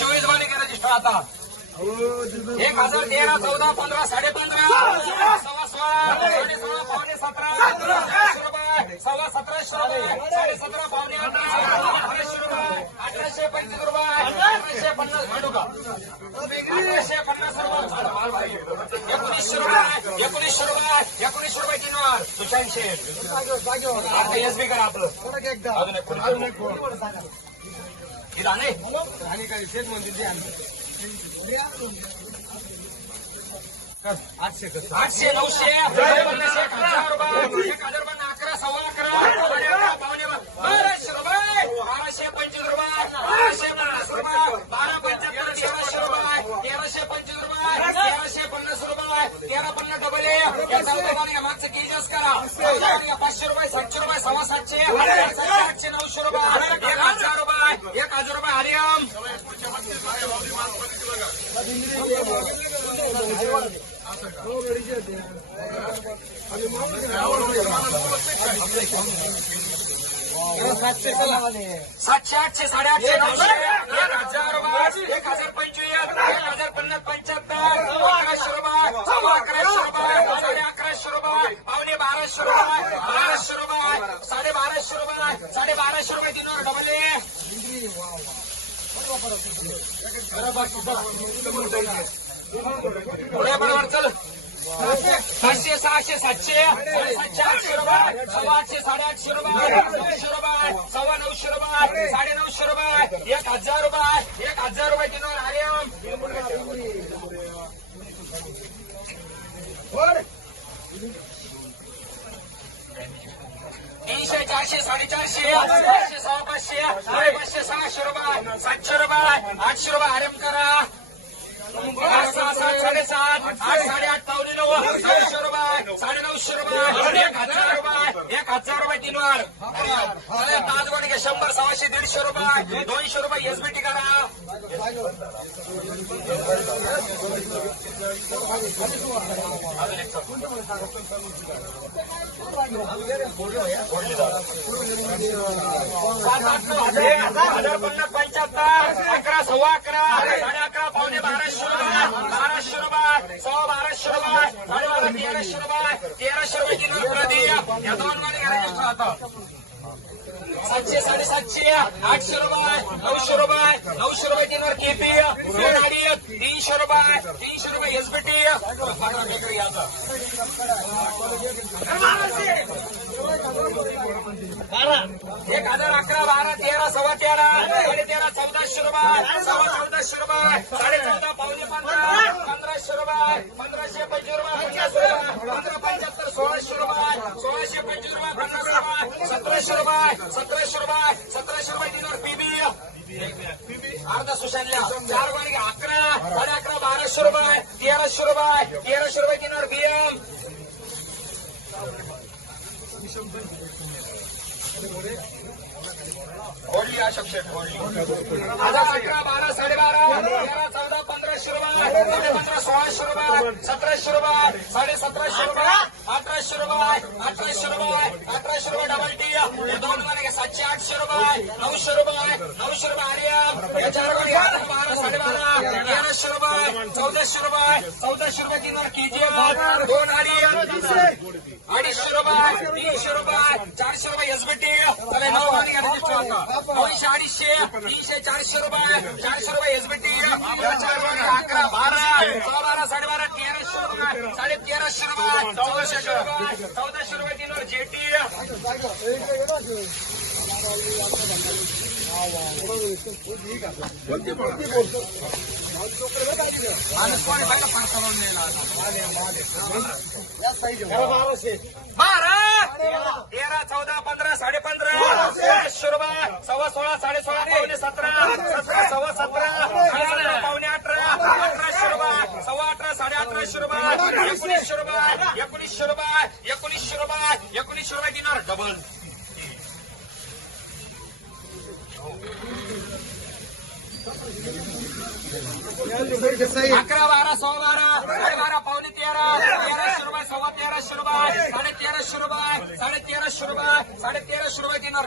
चोवीस बाली करा रजिस्टर आता. एक हजार तेरा चौदा पंधरा साडे पंधरा पन्नास भेटू का पन्नास रुपये एकोणीसशे रुपये एकोणीसशे रुपये एकोणीसशे रुपये तीन आता एस बी करा आपलं अजून एक कोणी? हे दाणे आठशे नऊशे एक हजार रुपये एक हजार पण अकरा सव्वा अकरा साडे अकरा पावणे बारा. बाराशे रुपये बाराशे पंचवीस रुपये बाराशे पन्नास रुपये बारा पंच्याहत्तर तेराशे रुपये तेराशे पंचवीस रुपये तेराशे पन्नास रुपये तेरा पन्नास डबल ए. या चौदा मागचं केजीएस करा या पाचशे रुपये सातशे रुपये सव्वा सातशे आठशे नऊशे रुपये एक हजार रुपये एक हजार रुपये हरिओम. सातशे आठशे साडेआठशे नऊशे एक हजार रुपये एक हजार पंचवीस एक हजार पन्नास पंच्याहत्तर अकराशे रुपये अकराशे रुपये साडे अकराशे रुपये पावणे बाराशे रुपये बाराशे रुपये साडे बाराशे रुपये साडे बाराशे रुपये दिनवर डबल ए. पुढे बरोबर चल सातशे सहाशे सातशे सातशे आठशे रुपये सव्वा आठशे साडेआठशे रुपये नऊशे रुपये सव्वा नऊशे रुपये साडे नऊशे रुपये एक हजार रुपये एक हजार रुपये दिनवर आर्यम तीनशे चारशे साडेचारशे पाचशे सव्वा पाचशे पाचशे सहाशे रुपये सातशे रुपये आठशे रुपये आरम करा आठ सहा सात साडेसात आठ साडेआठ पावणे नऊ नऊशे रुपये. साडे नऊशे रुपये एक हजार रुपये एक हजार रुपये तीनवर ताजवड घे शंभर सहाशे दीडशे रुपये दोनशे रुपये एसबीटी करा हजार पन्नास पंच्याहत्तर अकरा सव्वा अकरा साडे अकरा पावणे बाराशे रुपये बाराशे रुपये सव्वा बाराशे रुपये साडे बारा तेराशे रुपये तेराशे रुपये किलो प्रदीप या दोन मध्ये घ्या आता सातशे साडेसातशे आठशे रुपये नऊशे रुपये नऊशे रुपये तीनवर केपी दोन तीनशे रुपये तीनशे रुपये एसबीटी एक हजार अकरा बारा तेरा सव्वा तेरा. साडे तेरा चौदाशे रुपये सव्वा चौदाशे रुपये साडे चौदा पावणे पंधरा. पंधराशे रुपये पंधराशे पंचवीस रुपये पन्नास रुपये पंधरा पंच्याहत्तर सोळाशे रुपये सोळाशे पंचवीस रुपये पन्नास रुपये सतराशे रुपये सतराशे रुपये सतराशे रुपये दिनार पीबी अर्धा सुशांतल्या चार वाणी अकरा. साडे अकरा बाराशे रुपये तेराशे रुपये तेराशे रुपये दिनार बीएम ओढली अशोक हजार अकरा बारा साडेबारा तेरा चौदा पंधराशे रुपये पंधरा सोळाशे रुपये सतराशे रुपये साडे सतराशे रुपये अठराशे रुपये अठराशे रुपये अठराशे रुपये डबल टी दोन मध्ये सातशे आठशे रुपये नऊशे रुपये नऊशे रुपये आर्यम या बारा साडेबारा. तेराशे रुपये चौदाशे रुपये चौदाशे रुपये तीन जी दोन आर्यम रुपये तीनशे रुपये चारशे रुपये एसबीटी नऊ दोनशे अडीचशे तीनशे चारशे रुपये चारशे रुपये एसबीटी अकरा बारा सहा बारा साडेबारा तेराशे रुपये चौदाशे चौदाशे रुपये जेटी बारा तेरा चौदा पंधरा साडे पंधरा. सव्वा सोळा साडे सोळा सतरा. सतरा सव्वा सतरा साडे सतरा पावणे अठरा अठराशे रुपये सव्वा अठरा साडे अठराशे रुपये एकोणीसशे रुपये एकोणीसशे रुपये एकोणीसशे रुपये एकोणीसशे रुपये दिनार डबल अकरा बारा सोळा बारा साडे बारा पावणे तेरा तेराशे रुपये साडे तेराशे रुपये साडे तेराशे रुपये साडे तेराशे रुपये घेणार